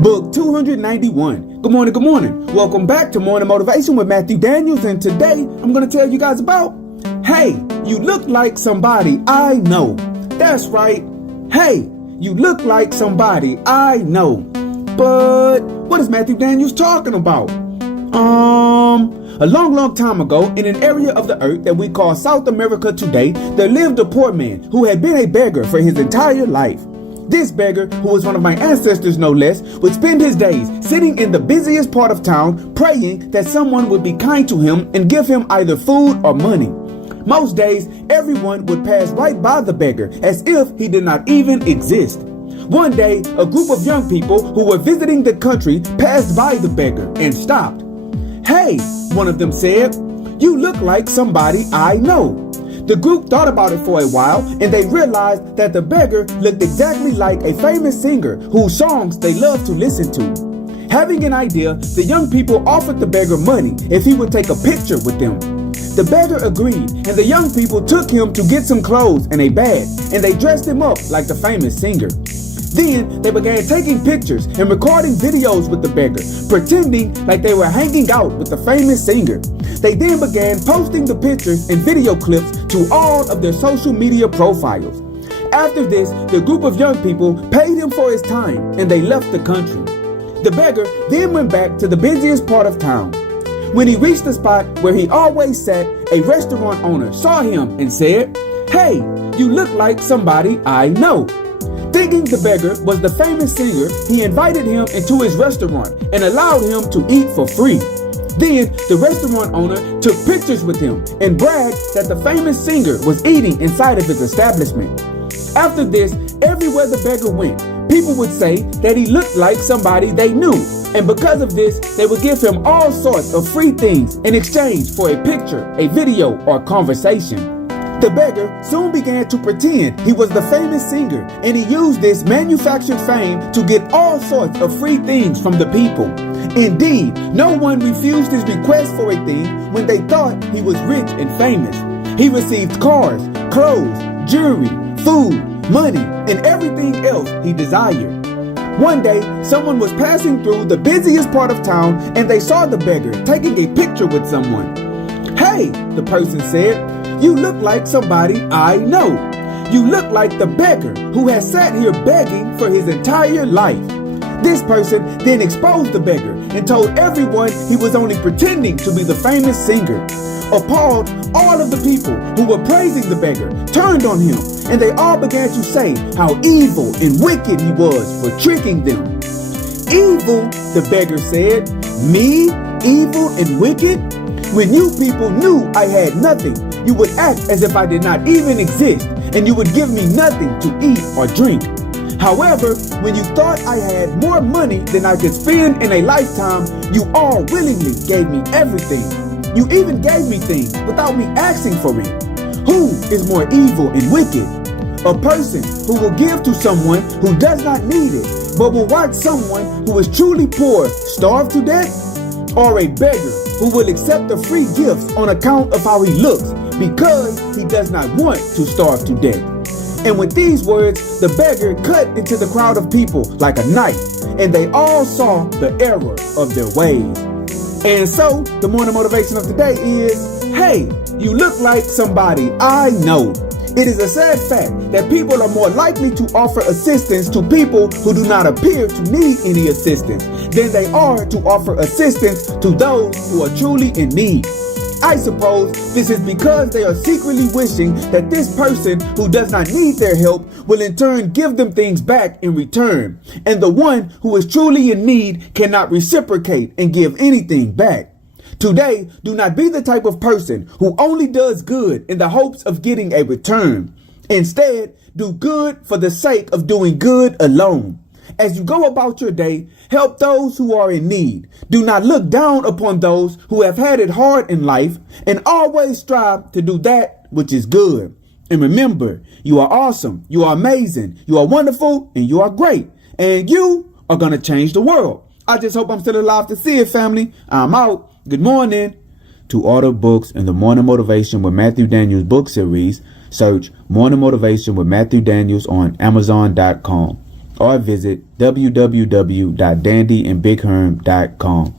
Book 291. Good morning, good morning. Welcome back to Morning Motivation with Matthew Daniels, and today I'm going to tell you guys about, hey, you look like somebody I know. That's right. Hey, you look like somebody I know. But what is Matthew Daniels talking about? A long time ago, in an area of the earth that we call South America today, there lived a poor man who had been a beggar for his entire life. This beggar, who was one of my ancestors no less, would spend his days sitting in the busiest part of town praying that someone would be kind to him and give him either food or money. Most days, everyone would pass right by the beggar as if he did not even exist. One day, a group of young people who were visiting the country passed by the beggar and stopped. "Hey," one of them said, "you look like somebody I know." The group thought about it for a while, and they realized that the beggar looked exactly like a famous singer whose songs they loved to listen to. Having an idea, the young people offered the beggar money if he would take a picture with them. The beggar agreed, and the young people took him to get some clothes and a bag, and they dressed him up like the famous singer. Then they began taking pictures and recording videos with the beggar, pretending like they were hanging out with the famous singer. They then began posting the pictures and video clips to all of their social media profiles. After this, the group of young people paid him for his time and they left the country. The beggar then went back to the busiest part of town. When he reached the spot where he always sat, a restaurant owner saw him and said, "Hey, you look like somebody I know." Thinking the beggar was the famous singer, he invited him into his restaurant and allowed him to eat for free. Then the restaurant owner took pictures with him and bragged that the famous singer was eating inside of his establishment. After this, everywhere the beggar went, people would say that he looked like somebody they knew, and because of this, they would give him all sorts of free things in exchange for a picture, a video, or conversation. The beggar soon began to pretend he was the famous singer, and he used this manufactured fame to get all sorts of free things from the people. Indeed, no one refused his request for a thing when they thought he was rich and famous. He received cars, clothes, jewelry, food, money, and everything else he desired. One day, someone was passing through the busiest part of town and they saw the beggar taking a picture with someone. "Hey," the person said, "you look like somebody I know. You look like the beggar who has sat here begging for his entire life." This person then exposed the beggar and told everyone he was only pretending to be the famous singer. Appalled, all of the people who were praising the beggar turned on him, and they all began to say how evil and wicked he was for tricking them. "Evil," the beggar said. "Me? Evil and wicked? When you people knew I had nothing, you would act as if I did not even exist, and you would give me nothing to eat or drink. However, when you thought I had more money than I could spend in a lifetime, you all willingly gave me everything. You even gave me things without me asking for it. Who is more evil and wicked? A person who will give to someone who does not need it, but will watch someone who is truly poor starve to death? Or a beggar who will accept the free gifts on account of how he looks because he does not want to starve to death?" And with these words, the beggar cut into the crowd of people like a knife, and they all saw the error of their ways. And so, the morning motivation of today is, hey, you look like somebody I know. It is a sad fact that people are more likely to offer assistance to people who do not appear to need any assistance than they are to offer assistance to those who are truly in need. I suppose this is because they are secretly wishing that this person who does not need their help will in turn give them things back in return, and the one who is truly in need cannot reciprocate and give anything back. Today, do not be the type of person who only does good in the hopes of getting a return. Instead, do good for the sake of doing good alone. As you go about your day, help those who are in need. Do not look down upon those who have had it hard in life, and always strive to do that which is good. And remember, you are awesome, you are amazing, you are wonderful, and you are great. And you are going to change the world. I just hope I'm still alive to see it, family. I'm out. Good morning. To order books in the Morning Motivation with Matthew Daniels book series, search Morning Motivation with Matthew Daniels on Amazon.com. or visit www.dandyandbigherm.com.